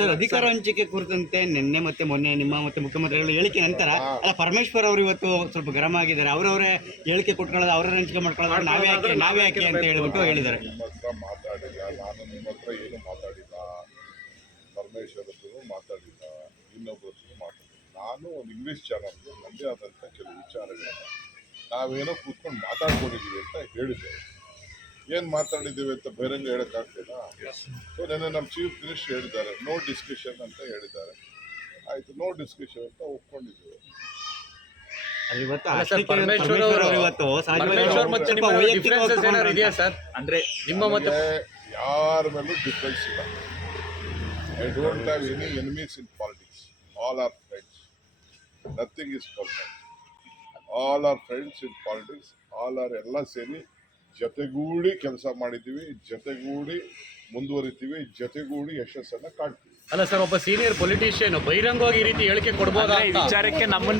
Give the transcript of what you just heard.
Sir, ಅಧಿಕಾರ ಹಂಚಿಕೆ ಕುರಿತಂತೆ ನಿನ್ನೆ ಮತ್ತೆ ಮೊನ್ನೆ ನಿಮ್ಮ ಮತ್ತೆ ಮುಖ್ಯಮಂತ್ರಿಗಳ ಹೇಳಿಕೆ ನಂತರ ಪರಮೇಶ್ವರ್ ಅವರು ಇವತ್ತು ಸ್ವಲ್ಪ ಗರಂ ಆಗಿದ್ದಾರೆ. ಅವರವರೇ ಹೇಳಿಕೆ ಕೊಟ್ಕೊಳ್ಳೋದು, ಅವರೇ ಹಂಚಿಕೆ ಮಾಡ್ಕೊಳ್ಳೋದು, ನಾವೇ ಯಾಕೆ ಅಂತ ಹೇಳ್ಬಿಟ್ಟು ಹೇಳಿದ್ದಾರೆ. ನಿಮ್ಮ ಹತ್ರ ಮಾತಾಡಿಲ್ಲ, ನಾನು ನಿಮ್ಮ ಹತ್ರ ಏನು ಮಾತಾಡಿಲ್ಲ, ಪರಮೇಶ್ವರ್ ಹತ್ರ ಮಾತಾಡಿಲ್ಲ, ಇನ್ನೊಬ್ಬರ ಹತ್ರ ಮಾತಾಡಿಲ್ಲ. ನಾನು ಒಂದು ಇಂಗ್ಲೀಷ್ ಚಾನಲ್ಗೆ ನನ್ನದೇ ಆದಂಥ ಕೆಲವು ವಿಚಾರಗಳನ್ನ ನಾವೇನೋ ಕೂತ್ಕೊಂಡು ಮಾತಾಡ್ಕೊಂಡಿದ್ದೀವಿ ಅಂತ ಹೇಳಿದ್ದೇವೆ. ಏನು ಮಾತಾಡಿದ್ದೀವಿ ಅಂತ ಬಹಿರಂಗ ಹೇಳೋಕ್ಕಾಗ್ತದಾ? ಸೊ ನೆನ್ನೆ ನಮ್ಮ ಚೀಫ್ ಮಿನಿಸ್ಟರ್ ಹೇಳಿದ್ದಾರೆ, ನೋ ಡಿಸ್ಕಷನ್ ಅಂತ ಹೇಳಿದ್ದಾರೆ. ಆಯಿತು, ನೋ ಡಿಸ್ಕಷನ್ ಅಂತ ಒಪ್ಕೊಂಡಿದ್ದೇವೆ. ಯಾರ ಮೇಲೂ ಡಿಫರೆನ್ಸ್ ಇಲ್ಲ. I don't have any enemies in politics. All are friends. Nothing is permanent. All are friends in politics. All are ಎಲ್ಲ ಸೇರಿ ಜೊತೆಗೂಡಿ ಕೆಲಸ ಮಾಡಿದ್ದೀವಿ, ಜೊತೆಗೂಡಿ ಮುಂದುವರಿತೀವಿ, ಜೊತೆಗೂಡಿ ಯಶಸ್ಸನ್ನು ಕಾಣ್ತೀವಿ. ಅಲ್ಲ ಸರ್, ಒಬ್ಬ ಸೀನಿಯರ್ ಪೊಲಿಟಿಷಿಯನ್ ಬಹಿರಂಗವಾಗಿ ಈ ರೀತಿ ಹೇಳಿಕೆ ಕೊಡ್ಬೋದಾ? ವಿಚಾರಕ್ಕೆ ನಮ್ಮನ್ನು